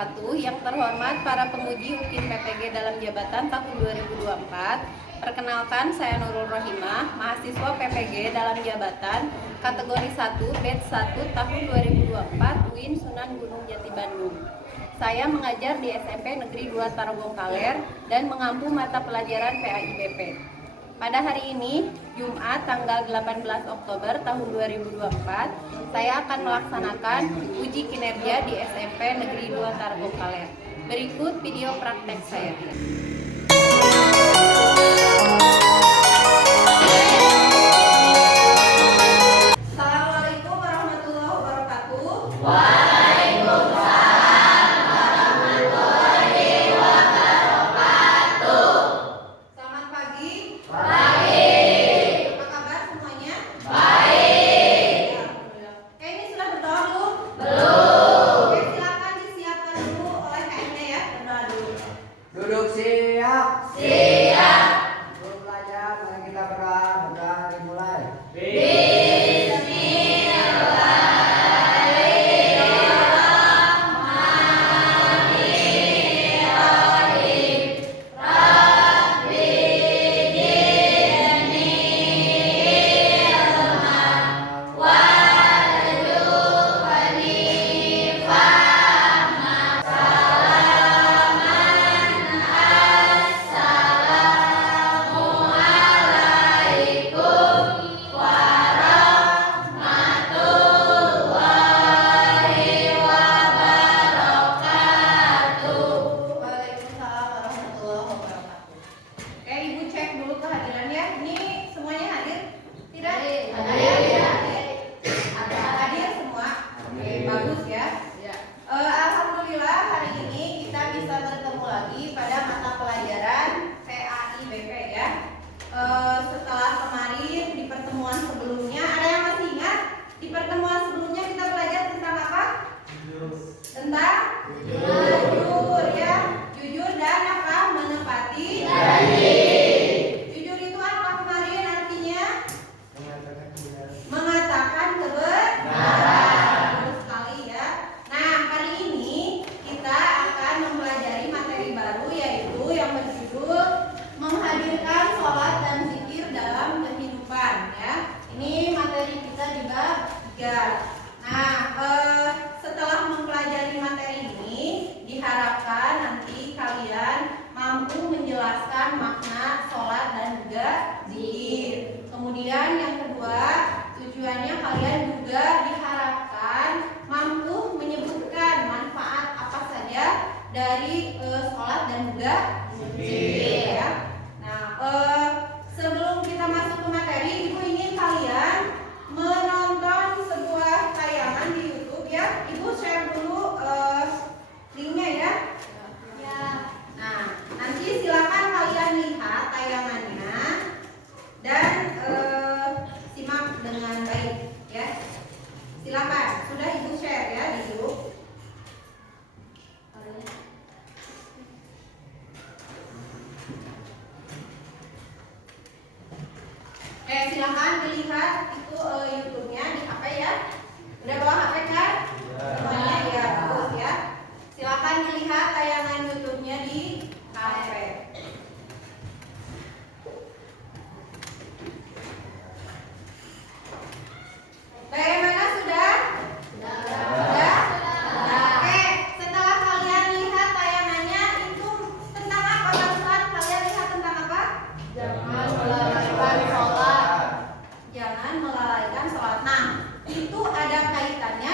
wabarakatuh. Yang terhormat para penguji UKIN PPG dalam jabatan tahun 2024. Perkenalkan, saya Nurul Rohimah, mahasiswa PPG dalam jabatan kategori 1 batch 1 tahun 2024 UIN Sunan Gunung Jati Bandung. Saya mengajar di SMP Negeri 2 Tarogong Kaler dan mengampu mata pelajaran PAIBP. Pada hari ini, Jumat tanggal 18 Oktober tahun 2024, saya akan melaksanakan uji kinerja di SMP Negeri 2 Tarogong Kaler. Berikut video praktek saya. Assalamualaikum warahmatullahi wabarakatuh. Waalaikumsalam warahmatullahi wabarakatuh. Selamat pagi. Baik. Apa kabar semuanya? Baik. Alhamdulillah. Ini sudah berdoa belum? Belum. Oke, silakan disiapkan dulu oleh KM-nya ya. Berdoa dulu. Duduk siap. Siap. Belum belajar, mari kita berdoa. Berdoa dimulai. Waalaikumsalam warahmatullahi wabarakatuh. Oke, Ibu cek dulu kehadirannya. Ini semuanya hadir? Tidak? Hadir semua? Oke, bagus ya. Alhamdulillah hari ini kita bisa bertemu lagi pada mata pelajaran PAIBP ya. Setelah kemarin di pertemuan sebelumnya, ada yang masih ingat? Di pertemuan sebelumnya kita belajar tentang apa? Tentang jujur ya. Jujur dan apa? Menepati janji. Jujur itu apa kemarin artinya? Mengatakan kebenaran. Betul sekali ya. Nah, hari ini kita akan mempelajari materi baru yaitu yang berjudul menghadirkan sholat dan zikir dalam kehidupan ya. Ini materi kita di bab 3. Nah, setelah mempelajari materi ini diharapkan nanti kalian mampu menjelaskan makna sholat dan juga zikir. Kemudian yang kedua, tujuannya kalian juga diharapkan mampu menyebutkan manfaat apa saja dari sholat dan juga zikir ya. Nah, sebelum kita masuk ke materi, Ibu ingin kalian menonton sebuah tayangan di YouTube ya. Ibu share dulu linknya ya. Nah, nanti silakan kalian lihat tayangannya dan simak dengan baik ya. Silakan, sudah Ibu share ya di YouTube. Silakan dilihat itu YouTube-nya di HP ya. Udah bawa HP kan? Semuanya ya, bagus ya. Silakan dilihat tayangan YouTube-nya di HP. Bagaimana sudah? Sudah? Oke, setelah kalian lihat tayangannya itu tentang apa barusan? Kalian lihat tentang apa? Jangan melalaikan sholat. Jangan melalaikan sholat. Nah, itu ada kaitannya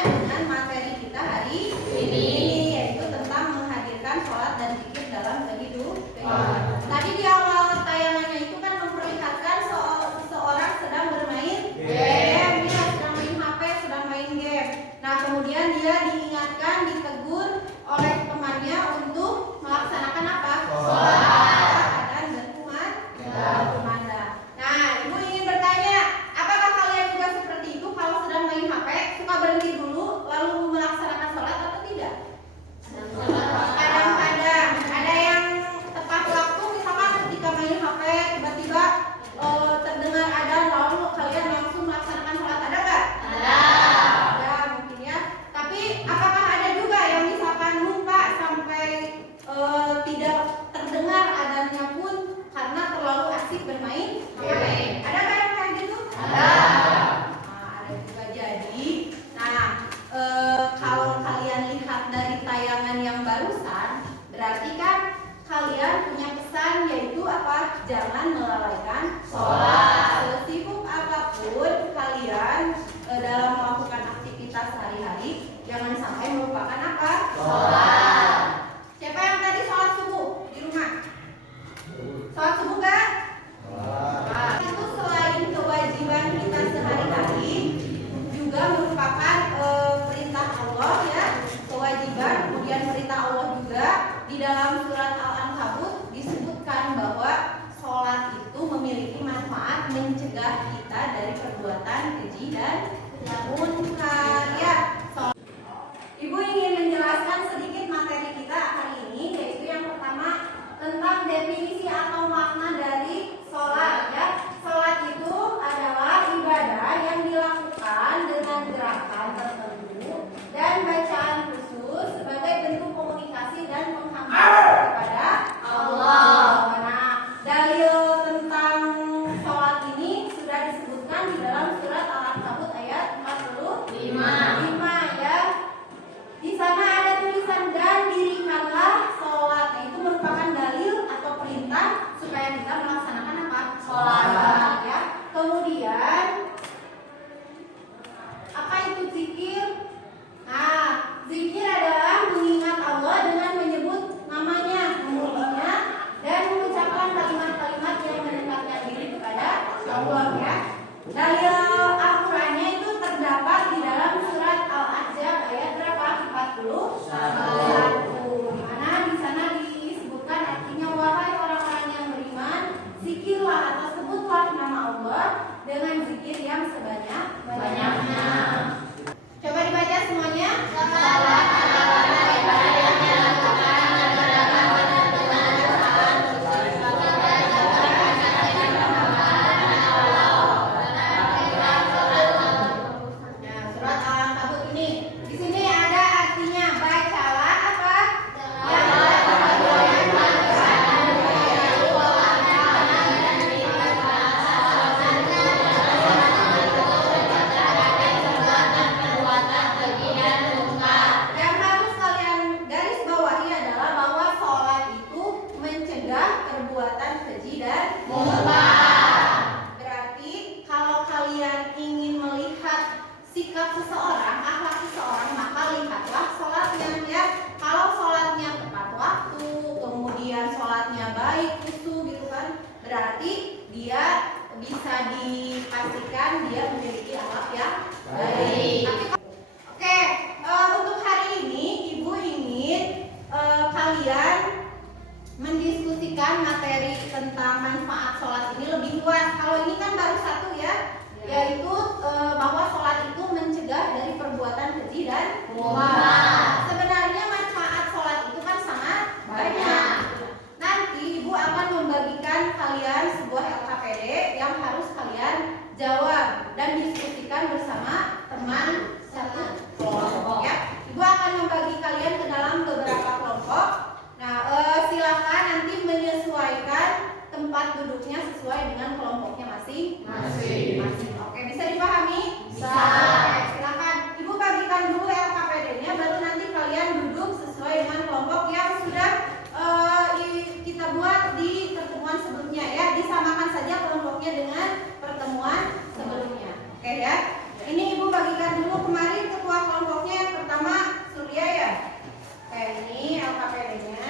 perbuatan keji dan munkar ya. Ibu ingin menjelaskan sedikit materi kita hari ini, yaitu yang pertama tentang definisi atau makna dari sholat ya. Sholat itu adalah ibadah yang dilakukan dengan gerakan tertentu dan bacaan khusus sebagai bentuk komunikasi dan penghambaan kepada Allah. Nah, dalil tentang sholat ini sudah disebutkan di dalam surat Al-Ankabut ayat 45 ya. Di sana ada tulisan dan dirikanlah sholat. Nah, itu merupakan dalil atau perintah supaya kita melaksanakan apa? Sholat ya. Kemudian apa itu zikir? Nah, zikir adalah mengingat Allah dengan menyebut namanya, memujinya dan mengucapkan kalimat-kalimat yang mendekatkan diri kepada Allah ya. Dalil Al-Qur'annya itu terdapat di dalam surat Al-Ahzab ayat berapa? 41. Mana di sana disebutkan artinya, wahai orang-orang yang beriman, zikirlah atau sebutlah nama Allah dengan zikir yang sebanyak-banyaknya. Coba dibaca semuanya. Sikap seseorang, akhlak seseorang, maka lihatlah sholatnya ya. Kalau sholatnya tepat waktu, kemudian sholatnya baik, khusyuk gitu kan, berarti dia bisa dipastikan dia memiliki akhlak yang baik. Oke, untuk hari ini Ibu ingin kalian mendiskusikan materi tentang manfaat sholat ini lebih luas. Kalau ini kan baru satu ya, yaitu bahwa sholat itu mencegah dari perbuatan keji dan munkar. Sebenarnya manfaat sholat itu kan sangat banyak. Nanti Ibu akan membagikan kalian sebuah LKPD yang harus kalian jawab dan diskusikan bersama teman satu kelompok ya. Ibu akan membagi kalian ke dalam beberapa kelompok. Nah, silakan nanti menyesuaikan tempat duduknya sesuai dengan kelompoknya masing-masing. Oke, bisa dipahami? Bisa. Oke, silakan. Ibu bagikan dulu LKPD-nya, baru nanti kalian duduk sesuai dengan kelompok yang sudah kita buat di pertemuan sebelumnya ya. Disamakan saja kelompoknya dengan pertemuan sebelumnya. Oke ya. Ini Ibu bagikan dulu, kemarin ketua kelompoknya yang pertama Surya ya. Oke, ini LKPD-nya.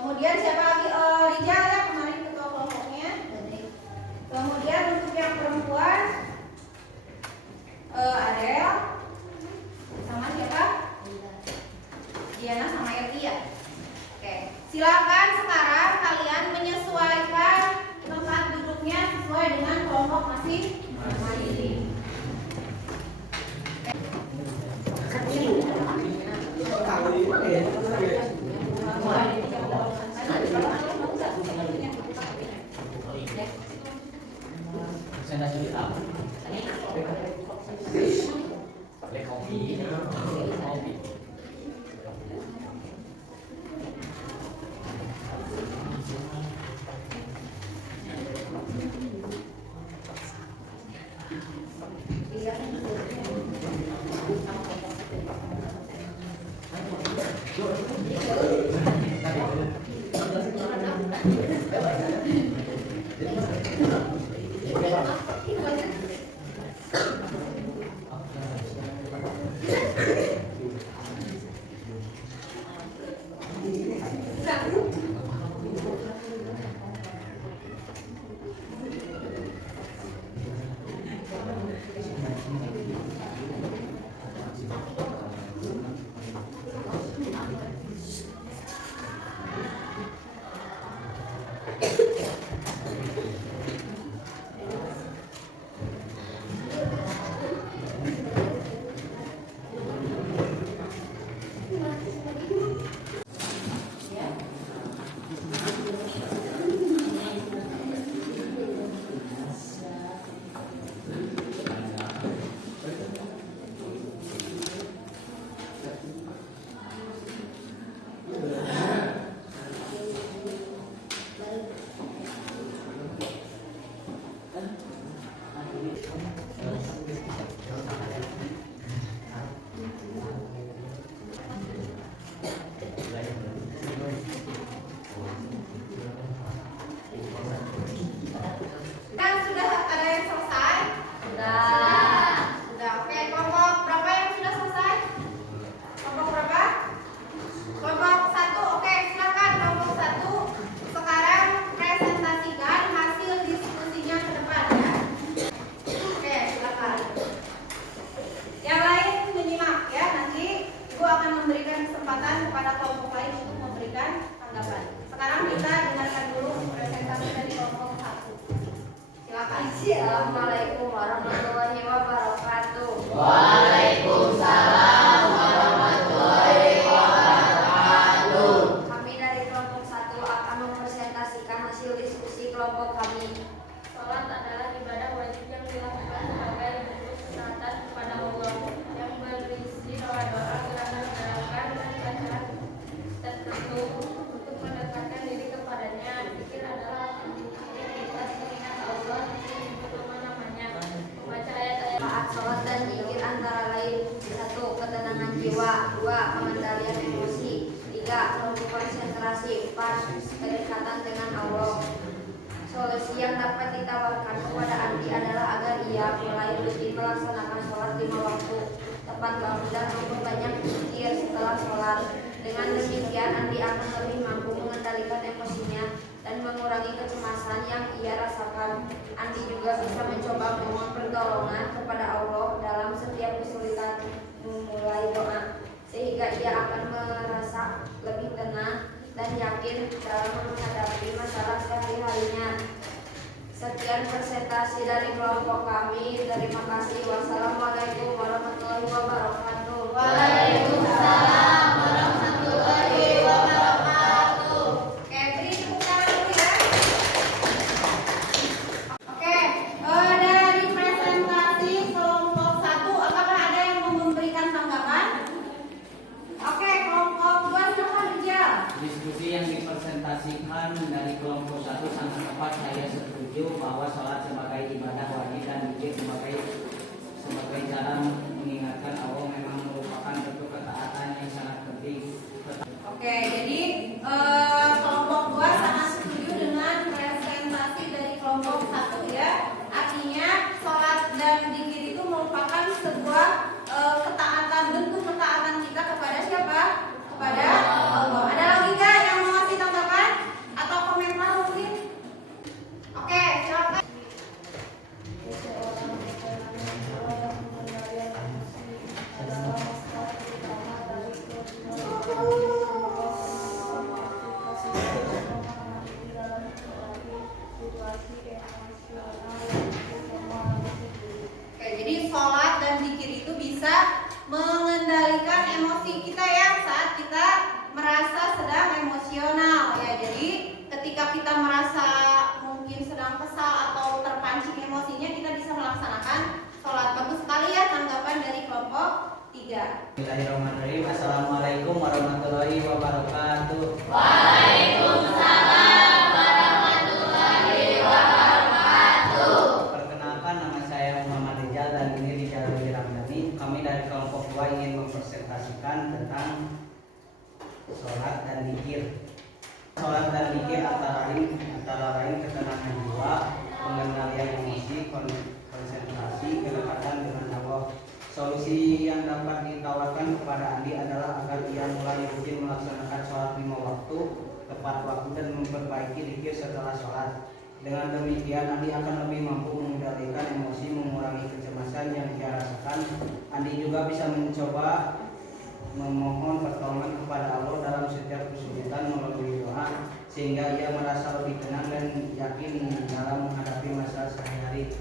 Kemudian siapa lagi? Rijal ya, kemarin ketua kelompoknya. Kemudian untuk yang perempuan Adel sama siapa? Diana sama Eti ya. Oke, silakan sekarang kalian menyesuaikan tempat duduknya sesuai dengan kelompok masing-masing. Assalamualaikum warahmatullahi wabarakatuh. Waalaikumsalam warahmatullahi wabarakatuh. Kami dari kelompok 1 akan mempresentasikan hasil diskusi kelompok kami. Salat adalah ibadah wajib yang dilakukan sebagai bentuk ketaatan kepada Allah, yang berisi doa-doa, gerakan-gerakan, dan bacaan tertentu untuk mendekatkan diri kepadanya. Zikir adalah aktivitas mengingat Allah, menyebut nama-namanya, membaca ayat-ayat. Saat sholat dan zikir antara lain: 1. Ketenangan jiwa, 2. Pengendalian emosi, 3. Untuk konsentrasi, 4. Kedekatan dengan Allah. Solusi yang dapat ditawarkan kepada Andi adalah agar ia mulai rutin melaksanakan sholat 5 waktu, tepat waktu, dan memperbanyak zikir setelah sholat. Dengan demikian, Andi akan lebih mampu mengendalikan emosinya dan mengurangi kecemasan yang ia rasakan. Andi juga bisa mencoba memohon pertolongan kepada Allah dalam setiap kesulitan memulai doa, sehingga ia akan merasa lebih tenang dan yakin dalam menghadapi masalah sehari-harinya. Sekian presentasi dari kelompok kami. Terima kasih. Wassalamualaikum warahmatullahi wabarakatuh. Waalaikumsalam warahmatullahi wabarakatuh. Oke, beri tepuk tangan dulu ya. Oke, dari presentasi kelompok 1, apakah ada yang mau memberikan tanggapan? Oke, kelompok 2 silakan Rijal. Diskusi yang dipresentasikan dari kelompok 1 sangat tepat. Saya setuju bahwa sholat sebagai ibadah wajib dan zikir sebagai cara mengingatkan Allah memang merupakan bentuk ketaatan yang sangat penting. Oke, jadi kelompok 2 sangat setuju dengan presentasi dari kelompok 1 ya. Artinya sholat dan zikir itu merupakan sebuah ketaatan, bentuk ketaatan kita kepada siapa? Kepada Allah. Ada lagi nggak yang mau ngasih tanggapan atau komentar mungkin? Oke, silakan. Oke, jadi sholat dan zikir itu bisa mengendalikan emosi kita ya saat kita merasa sedang emosional ya. Jadi ketika kita merasa mungkin sedang kesal atau terpancing emosinya, kita bisa melaksanakan sholat. Bagus sekali ya tanggapan dari kelompok 3. Bismillahirrahmanirrahim. Assalamualaikum warahmatullahi wabarakatuh. Waalaikumsalam warahmatullahi wabarakatuh. Perkenalkan, nama saya Muhammad Rijal dan ini Rijal Wiramdani. Kami dari kelompok 2 ingin mempresentasikan tentang sholat dan zikir. Sholat dan zikir antara lain ketenangan jiwa, pengendalian emosi, konsentrasi, kedekatan dengan Allah. Solusi yang dapat ditawarkan kepada Andi adalah agar ia mulai rutin melaksanakan sholat 5 waktu, tepat waktu, dan memperbaiki zikir setelah sholat. Dengan demikian, Andi akan lebih mampu mengendalikan emosi, mengurangi kecemasan yang ia rasakan. Andi juga bisa mencoba memohon pertolongan kepada Allah dalam setiap kesulitan melalui doa, sehingga ia merasa lebih tenang dan yakin dalam menghadapi masalah sehari-hari.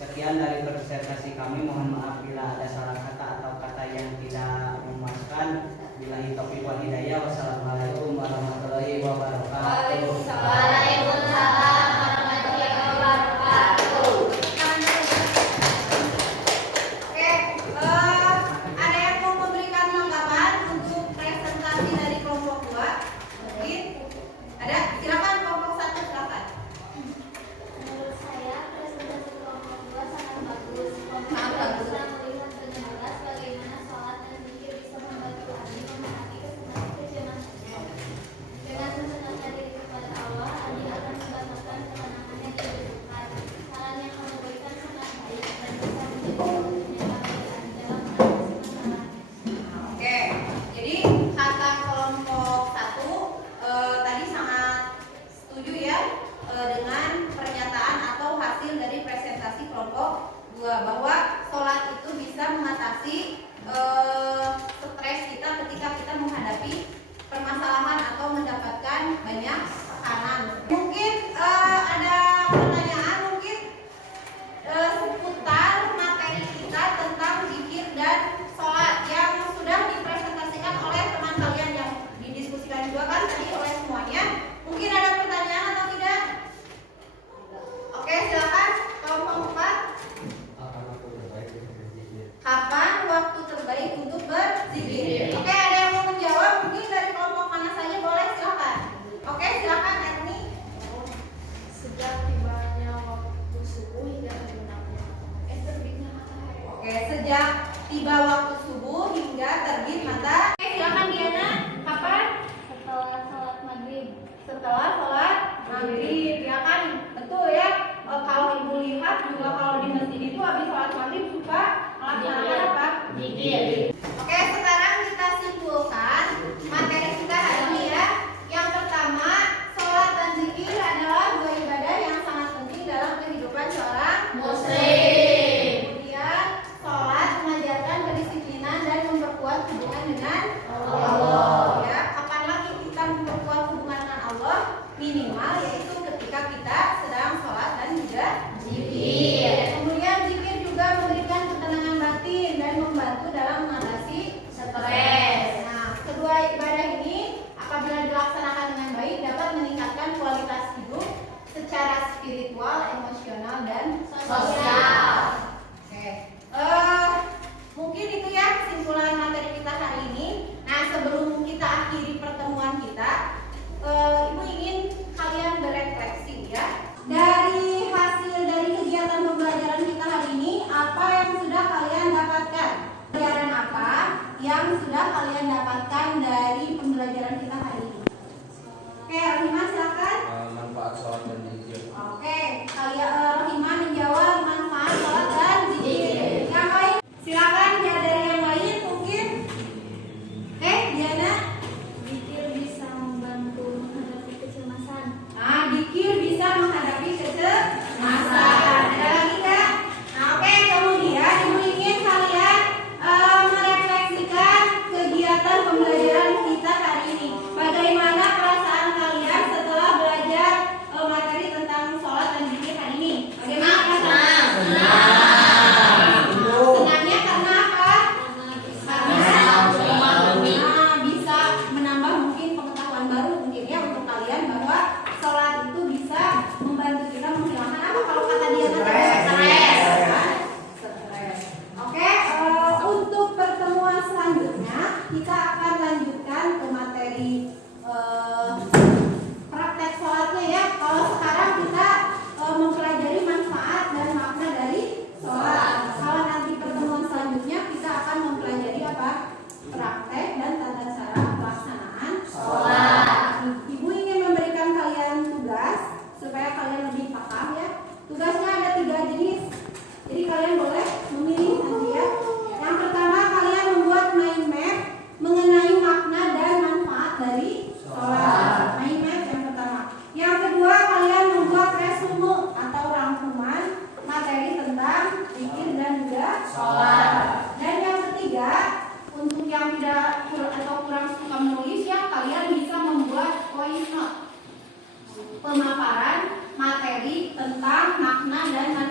Sekian dari presentasi kami. Mohon maaf bila ada salah kata atau kata yang tidak memuaskan. Billahi taufiq wal hidayah. Wassalamualaikum warahmatullahi wabarakatuh. Waalaikumsalam warahmatullahi wabarakatuh. Oke, ada yang mau memberikan tanggapan untuk presentasi dari kelompok 2? Mungkin ada, silakan kelompok 1 silakan. Menurut saya, presentasi kelompok 2 sangat bagus. Kelompok Sangat 2 bagus. bisa melihat dengan jelas bagaimana sholat dan zikir bisa membantu Andi memahami kecemasannya. Dengan mendekatkan diri kepada Allah, Andi akan mendapatkan ketenangan yang dibutuhkan. Saran yang kamu berikan sangat baik dan bisa menjadi solusinya bagi Andi dalam mengatasi masalah. Oke, jadi kata kelompok 1 tadi sangat setuju ya dengan pernyataan atau hasil dari presentasi kelompok 2 bahwa sholat itu bisa mengatasi stres kita ketika kita menghadapi permasalahan atau mendapatkan banyak tekanan. Mungkin ada pertanyaan mungkin Oke, sejak tiba waktu subuh hingga terbit mata. Oke, silakan Diana. Kapan? Setelah sholat maghrib. Setelah sholat maghrib, ya kan? Betul ya. Kalau ibu lihat juga kalau di masjid itu habis sholat maghrib suka melaksanakan apa? Zikir. Oke, sekarang kita simpulkan materi kita hari ini ya. Yang pertama, sholat dan zikir adalah dua ibadah yang sangat penting dalam kehidupan seorang Muslim. Kemudian, sholat mengajarkan kedisiplinan dan memperkuat hubungan dengan Allah. Ya, kapan lagi kita memperkuat hubungan dengan Allah? Minimal yaitu ketika kita sedang sholat dan juga Zikir. Kemudian zikir juga memberikan ketenangan batin dan membantu dalam mengatasi Stres. Nah, kedua ibadah ini apabila dilaksanakan dengan baik dapat meningkatkan kualitas hidup secara spiritual, emosional, dan Sosial. Oke. Mungkin itu ya kesimpulan materi kita hari ini. Nah, sebelum kita akhiri pertemuan kita, Ibu ingin kalian berefleksi ya. Dari hasil dari kegiatan pembelajaran kita hari ini, apa yang sudah kalian dapatkan? Pelajaran apa yang sudah kalian dapatkan dari pembelajaran kita hari ini? Oke, Rohimah silakan. Manfaat sholat dan zikir. Oke, kalian Rohimah menjawab manfaat sholat dan zikir. Yang lain silakan ya, dari yang lain mungkin. Diana. Zikir bisa membantu menghadapi kecemasan. Nah, zikir bisa menghadapi kecemasan. Ada lagi nggak? Nah, oke, kemudian Ibu ingin kalian merefleksikan kegiatan pembelajaran kita hari ini. Bagaimana perasaan kalian setelah belajar materi tentang sholat dan zikir hari ini? Bagaimana perasaan? Senangnya karena apa? Bisa menambah mungkin pengetahuan baru mungkin ya untuk kalian bahwa sholat itu bisa membantu kita menghilangkan apa kalau kata dia stres. Oke, untuk pertemuan selanjutnya kita akan lanjutkan ke materi praktek sholatnya ya. Kalau sekarang kita mempelajari manfaat dan makna dari sholat. Kalau nanti pertemuan selanjutnya kita akan mempelajari apa? Praktek dan tata cara pelaksanaan sholat. Ibu ingin memberikan kalian tugas supaya kalian lebih paham ya. Tugasnya ada 3 jenis. Jadi kalian boleh memilih nanti ya. Yang pertama kalian membuat mind map mengenai makna dan manfaat dari sholat. Mind map yang pertama. Yang kedua kalian membuat resume atau rangkuman materi tentang zikir dan juga sholat. Dan yang ketiga, untuk yang tidak atau kurang suka menulis ya, kalian bisa membuat voice note pemaparan materi tentang makna dan manfaat